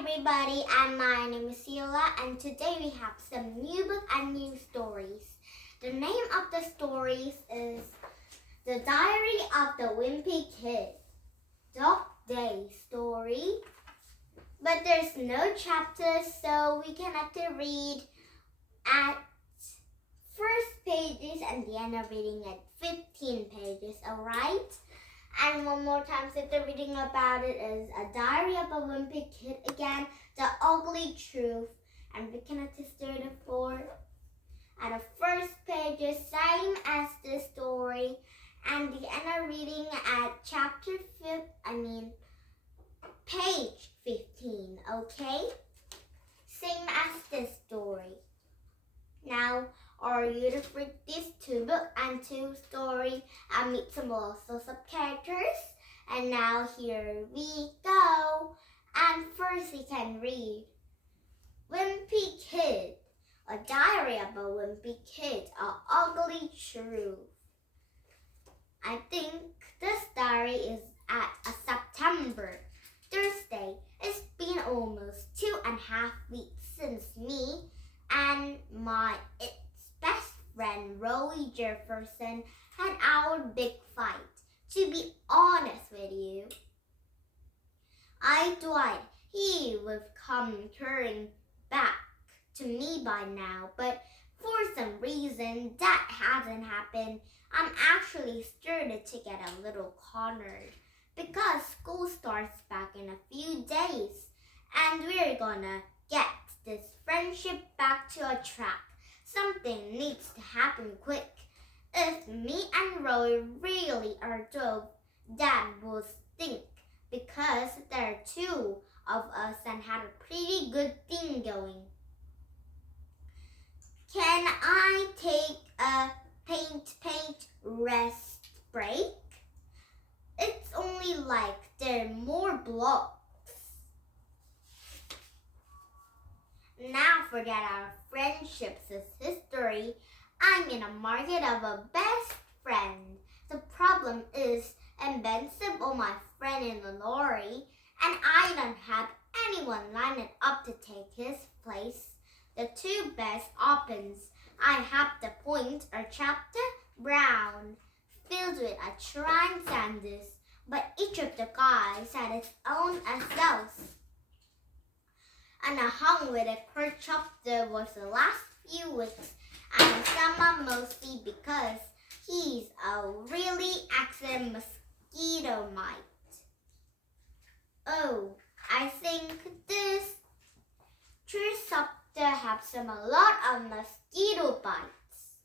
everybody, and my name is Sheila, and today we have some new book and new stories. The name of the stories is The Diary of the Wimpy Kid, Dog Day story. But there's no chapters, so we can have to read at first pages and the end of reading at 15 pages, alright? And one more time, so the reading about it is A Diary of a Wimpy Kid again, The Ugly Truth. And we cannot stir the four. At the first page is same as the story, and the end of reading at page 15, okay? Same as the story. Now, are you to read these two books and two stories and meet some also some characters? And now here we go. And first we can read Wimpy Kid, A Diary of a Wimpy Kid, A Ugly Truth. I think this diary is at a September Thursday. It's been almost 2.5 weeks since me and my best friend Roy Jefferson had our big fight. To be honest with you, I thought he would come turning back to me by now, but for some reason that hasn't happened. I'm actually started to get a little cornered because school starts back in a few days and we're gonna get this friendship back to a track. Something needs to happen quick. If me and Roy really are dope, that will stink because there are two of us and had a pretty good thing going. Can I take a paint rest break? It's only like there are more blocks. Now forget our friendships is history. I'm in a market of a best friend. The problem is Invincible, my friend in the lorry, and I don't have anyone lined up to take his place. The two best options I have the point are chapter brown, filled with a trying Sanders, but each of the guys had its own selves. And I hung with a Kurt chapter was the last few weeks, and summer mostly because he's a really excellent mosquito mite. Oh, I think this chapter has a lot of mosquito bites.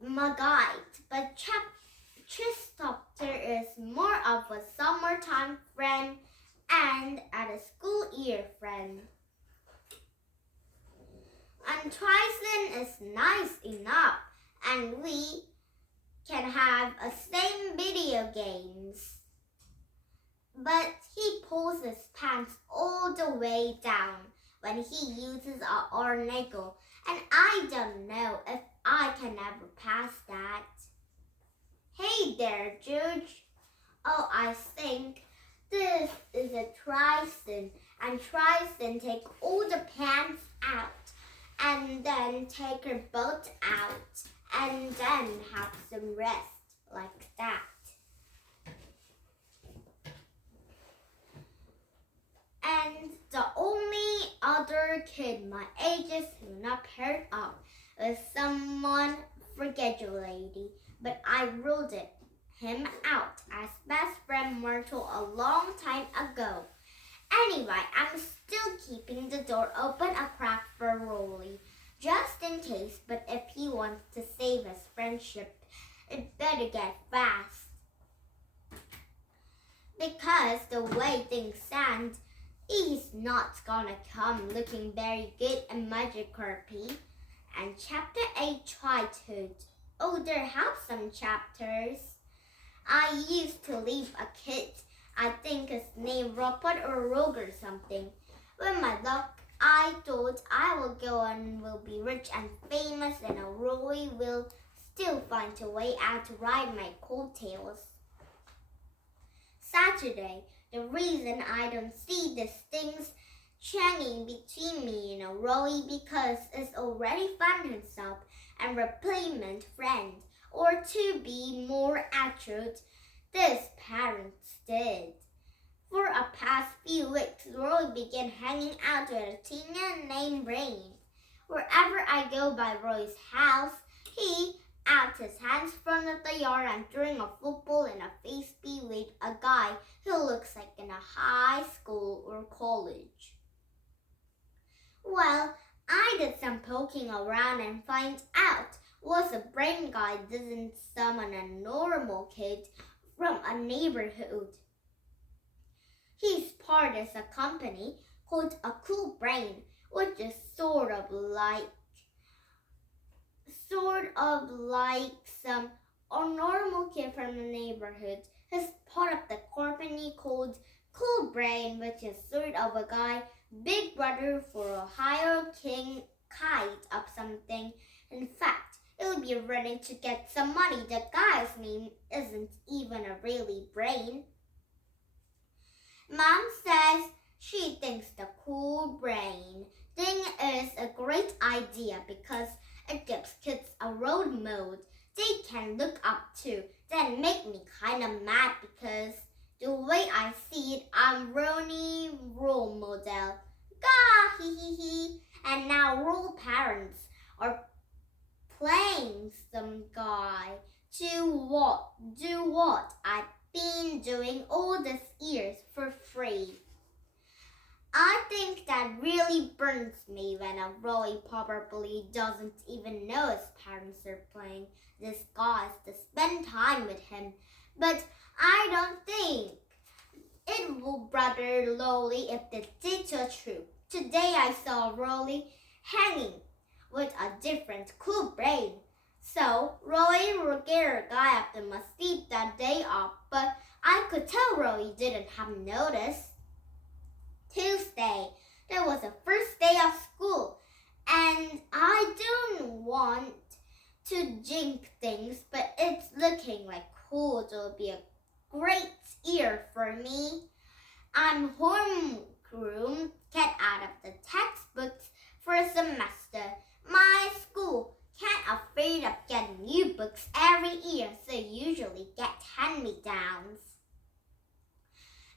My guide, but chapter is more of a summertime friend and at a school year friend. And Tyson is nice enough, and we can have a same video games. But he pulls his pants all the way down when he uses an ornacle, and I don't know if I can ever pass that. Hey there, George. Oh, I think this is a Tyson, and Tyson take all the pants out and then take her boat out and then have some rest like that. And the only other kid my age is who not heard of was someone forget-you lady, but I ruled him out as best friend Myrtle a long time ago. Anyway, I'm still keeping the door open a crack for Rolly, just in case, but if he wants to save his friendship, it better get fast. Because the way things stand, he's not gonna come looking very good and Magikarp. And chapter 8 childhood. Oh, there have some chapters. I used to leave a kid. I think his name Robert or Roger something. With my luck, I thought I will go and will be rich and famous, and Roy will still find a way out to ride my coattails. Saturday, The reason I don't see these things hanging between me and Roy because it's already found himself a replacement friend, or to be more accurate, this parents did. For a past few weeks, Roy began hanging out with a teenager named Brain. Wherever I go by Roy's house, he out his hands from the yard and throwing a football in a face with a guy who looks like in a high school or college. Well, I did some poking around and find out was a brain guy doesn't summon a normal kid from a neighborhood. He's part of a company called a Cool Brain, which is sort of like some normal kid from the neighborhood. He's part of the company called Cool Brain, which is sort of a guy, big brother for a higher king kite of something. In fact, he'll be running to get some money. The guy's name isn't even a really brain. Mom says she thinks the Cool Brain thing is a great idea because it gives kids a role model they can look up to. That make me kind of mad because the way I see it, I'm Ronnie role model. Gah, hee hee hee. And now role parents are playing some guy to do what I've been doing all these years for free. I think that really burns me when a Roy probably doesn't even know his parents are playing this guy to spend time with him. But I don't think it will bother Lolly if the did are true. Today I saw Rolly hanging with a different Cool Brain. So Roy will get a guy up and must sleep that day off, but I could tell Roy didn't have noticed. Tuesday, that was the first day of school, and I don't want to jinx things, but it's looking like school will be a great year for me. I'm homeroom, get out of the textbooks for a semester. My school can't afford of getting new books every year, so usually get hand-me-downs.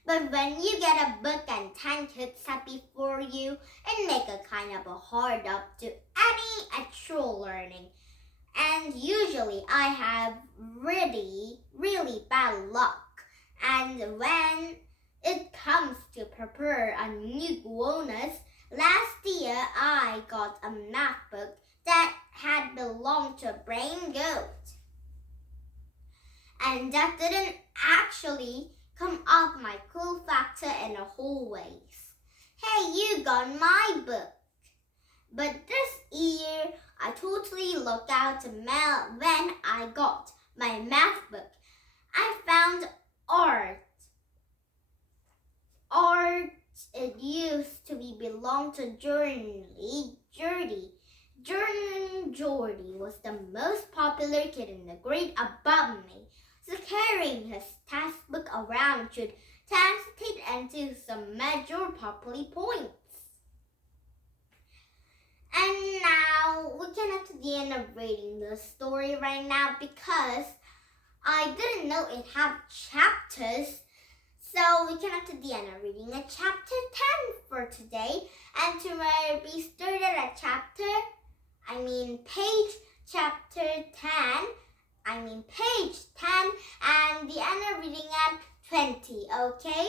But when you get a book and 10 kids sat before you, it makes a kind of a hard up to any actual learning. And usually I have really, really bad luck. And when it comes to prepare a new bonus, last year I got a math book that had belonged to a brain goat. And that didn't actually come up my cool factor in the hallways. Hey, you got my book. But this year, I totally looked out to mail when I got my math book. I found art. It used to belong to Jordy. Jordy was the most popular kid in the grade above me. So carrying his textbook around should translate into some major properly points. And now we can get to the end of reading the story right now because I didn't know it had chapters. So we can get to the end of reading a chapter 10 for today. And tomorrow we started at page 10 and the end of reading at 20, okay?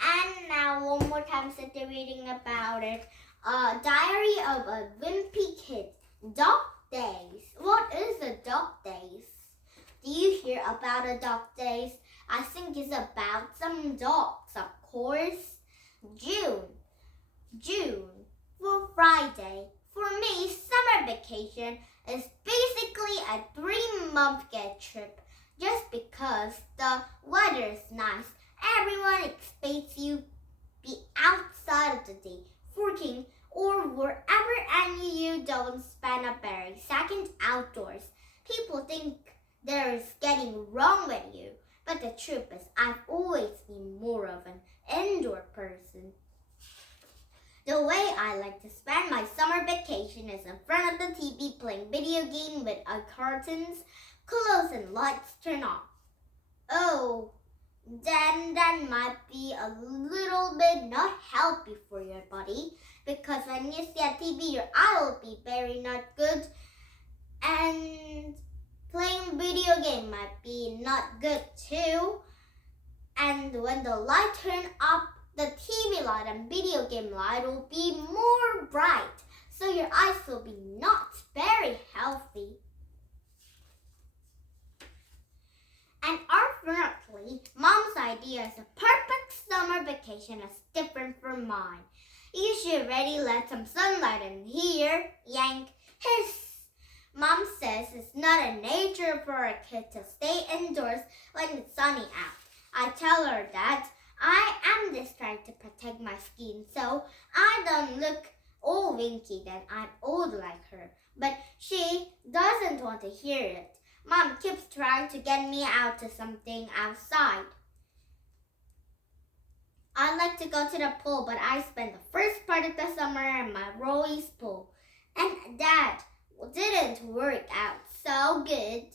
And now one more time sit there reading about it. Diary of a Wimpy Kid. Dog Days. What is a dog days? Do you hear about a dog days? I think it's about some dogs, of course. June for Friday. For me, summer vacation is basically a 3-month get trip. Just because the weather is nice, everyone expects you to be outside of the day, working, or wherever, and you don't spend a very second outdoors. People think there is getting wrong with you, but the truth is I've always been more of an person. The way I like to spend my summer vacation is in front of the TV playing video game with our curtains closed and lights turned off. Oh, then that might be a little bit not healthy for your body, because when you see a TV, your eye will be very not good, and playing video game might be not good too. And when the light turn up, the TV light and video game light will be more bright, so your eyes will be not very healthy. And unfortunately, Mom's idea is a perfect summer vacation is different from mine. You should already let some sunlight in here. Yank, hiss. Mom says it's not in nature for a kid to stay indoors when it's sunny out. I tell her that I am just trying to protect my skin so I don't look all winky that I'm old like her. But she doesn't want to hear it. Mom keeps trying to get me out to something outside. I like to go to the pool, but I spend the first part of the summer in my Roy's pool. And that didn't work out so good.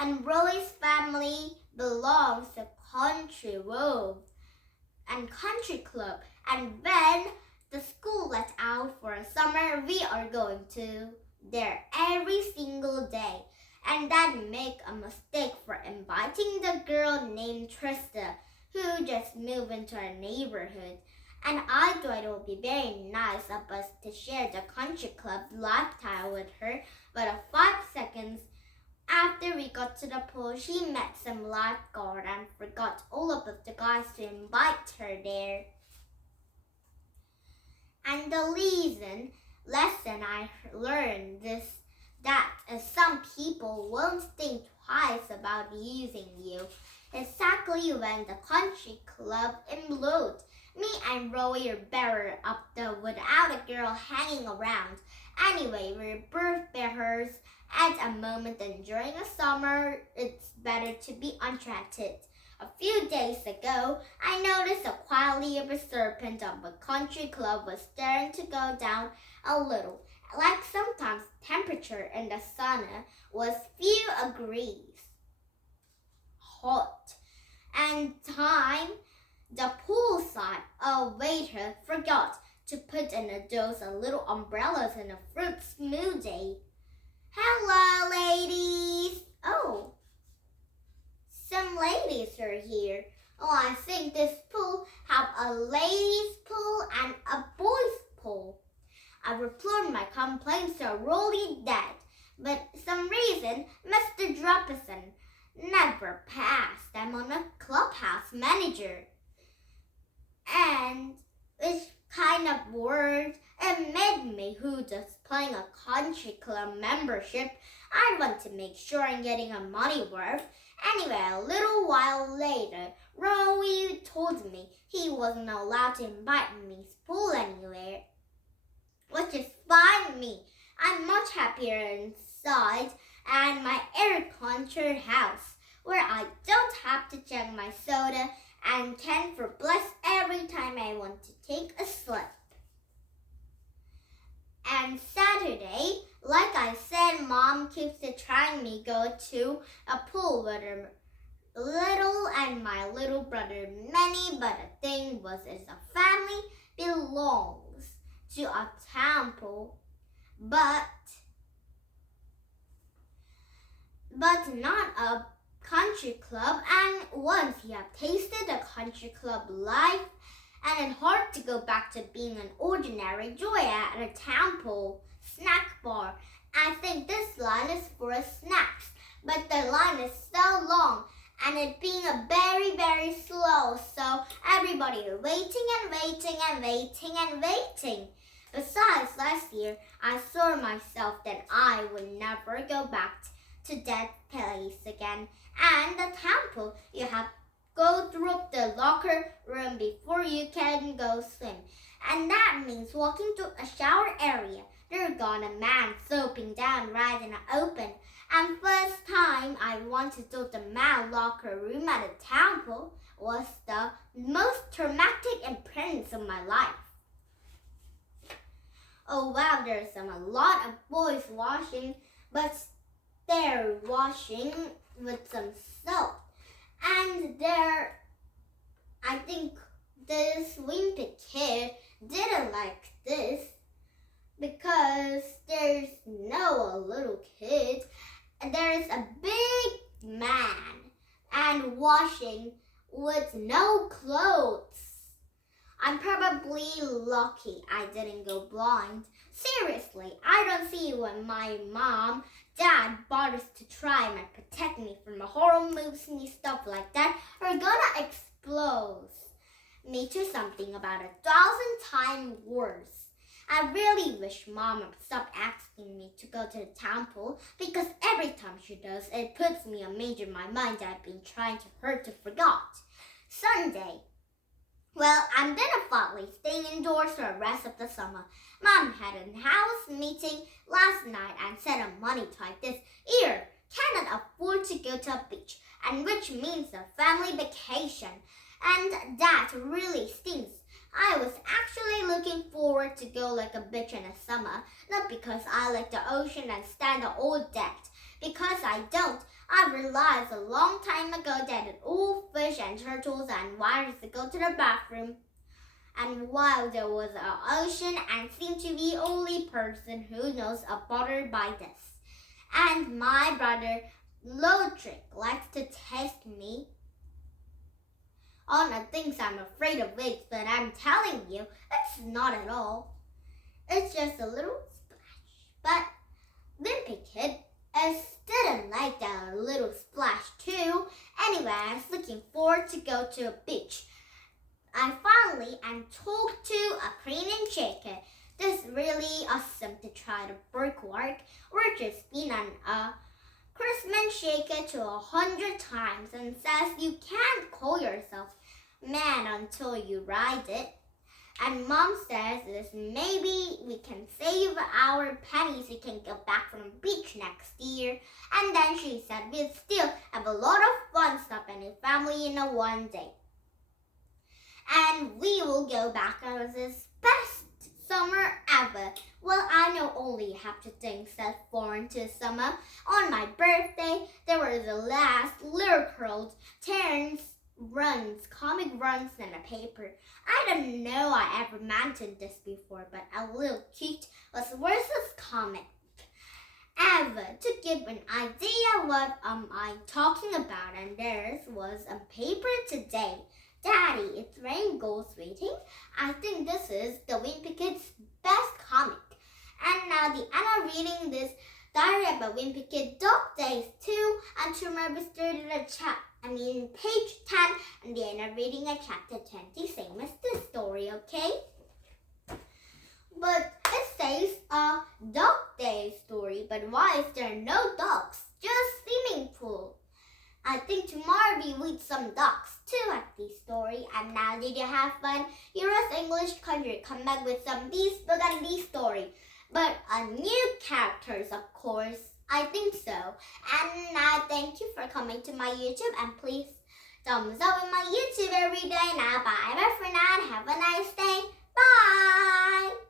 And Roy's family belongs to Country Road and Country Club. And when the school let out for a summer, we are going to there every single day. And that make a mistake for inviting the girl named Trista, who just moved into our neighborhood. And I thought it would be very nice of us to share the country club lifestyle with her, but 5 seconds after we got to the pool, she met some lifeguard and forgot all of the guys to invite her there. And the lesson I learned that some people won't think twice about using you. Exactly when the country club implodes. Me and Roy are better up there without a girl hanging around. Anyway, we're birth bearers at a moment, and during the summer, it's better to be untreated. A few days ago, I noticed a quietly of a serpent of a country club was starting to go down a little. Like sometimes temperature in the sauna was few degrees hot. And the poolside waiter forgot to put in a dose of little umbrellas in a fruit smoothie. Hello, ladies. Oh, some ladies are here. Oh, I think this pool have a ladies' pool and a boys' pool. I reported my complaints to Rolly Dad, but some reason Mr. Dropperson never passed them on a clubhouse manager. And it's kind of weird. It made me who just playing a country club membership. I want to make sure I'm getting a money worth. Anyway, a little while later, Roy told me he wasn't allowed to invite me to pool anywhere, which is fine with me. I'm much happier inside and my air-conditioned house, where I don't have to check my soda and can for bless every time I want to take a slip. And Saturday, like I said, Mom keeps trying me go to a pool with her little and my little brother Manny, but the thing was is a family belongs to a town pool, but not a country club. And once you have tasted a country club life, and it's hard to go back to being an ordinary joy at a town pool snack bar. I think this line is for snacks, but the line is so long and it being a very, very slow, so everybody is waiting and waiting and waiting and waiting. Besides, last year I swore myself that I would never go back to that place again. And the town pool, you have go through the locker room before you can go swim. And that means walking to a shower area. There's got a man soaping down right in the open. And first time I wanted to the man locker room at a temple was the most traumatic experience of my life. Oh wow, there's a lot of boys washing, but they're washing with some soap. And I think this wimpy kid didn't like this because there's no little kid. There's a big man and washing with no clothes. I'm probably lucky I didn't go blind. Seriously, I don't see when my mom, dad bothers to try and protect me from the horror movies and stuff like that are gonna explode me to something about 1,000 times worse. I really wish Mom would stop asking me to go to the temple because every time she does, it puts me a major in my mind that I've been trying to hurt to forget. Sunday. Well, I'm definitely staying indoors for the rest of the summer. Mom had a house meeting last night and set up money type this year. Cannot afford to go to a beach, and which means a family vacation. And that really stinks. I was actually looking forward to go like a bitch in the summer, not because I like the ocean and stand the old deck, because I don't. I realized a long time ago that all fish and turtles and wires to go to the bathroom. And while there was an ocean and seemed to be the only person who knows about it by this. And my brother Lodrick likes to test me on the things I'm afraid of it, but I'm telling you, it's not at all. It's just a little splash. But Wimpy Kid didn't like that little splash too. Anyway, I was looking forward to go to a beach. I finally talked to a crane and shaker. This really awesome to try the brickwork, which has been on a Christmas shaker to 100 times and says you can't call yourself man until you ride it. And Mom says this maybe we can save our pennies, we can go back from the beach next year. And then she said we'll still have a lot of fun stuff and a family in a one day. And we will go back as this best summer ever. Well, I know only have to think that foreign to summer. On my birthday, there was the last lyrical comic runs in a paper. I don't know I ever mentioned this before, but a little cute was versus comic ever to give an idea what am I talking about, and theirs was a paper today. Daddy, it's rainbow sweeting. I think this is the Wimpy Kid's best comic. And now the end of reading this diary about Wimpy Kid Dog Days 2 and to remember page 10 and the end of reading at chapter 20, same as this story, okay? But it says a dog day story, but why is there no dogs? Just swimming pool. I think tomorrow we read some ducks too at this story. And now did you have fun? Here's English country. Come back with some these book and these story. But new characters, of course. I think so. And now thank you for coming to my YouTube. And please thumbs up on my YouTube every day. Now bye bye for now and have a nice day. Bye!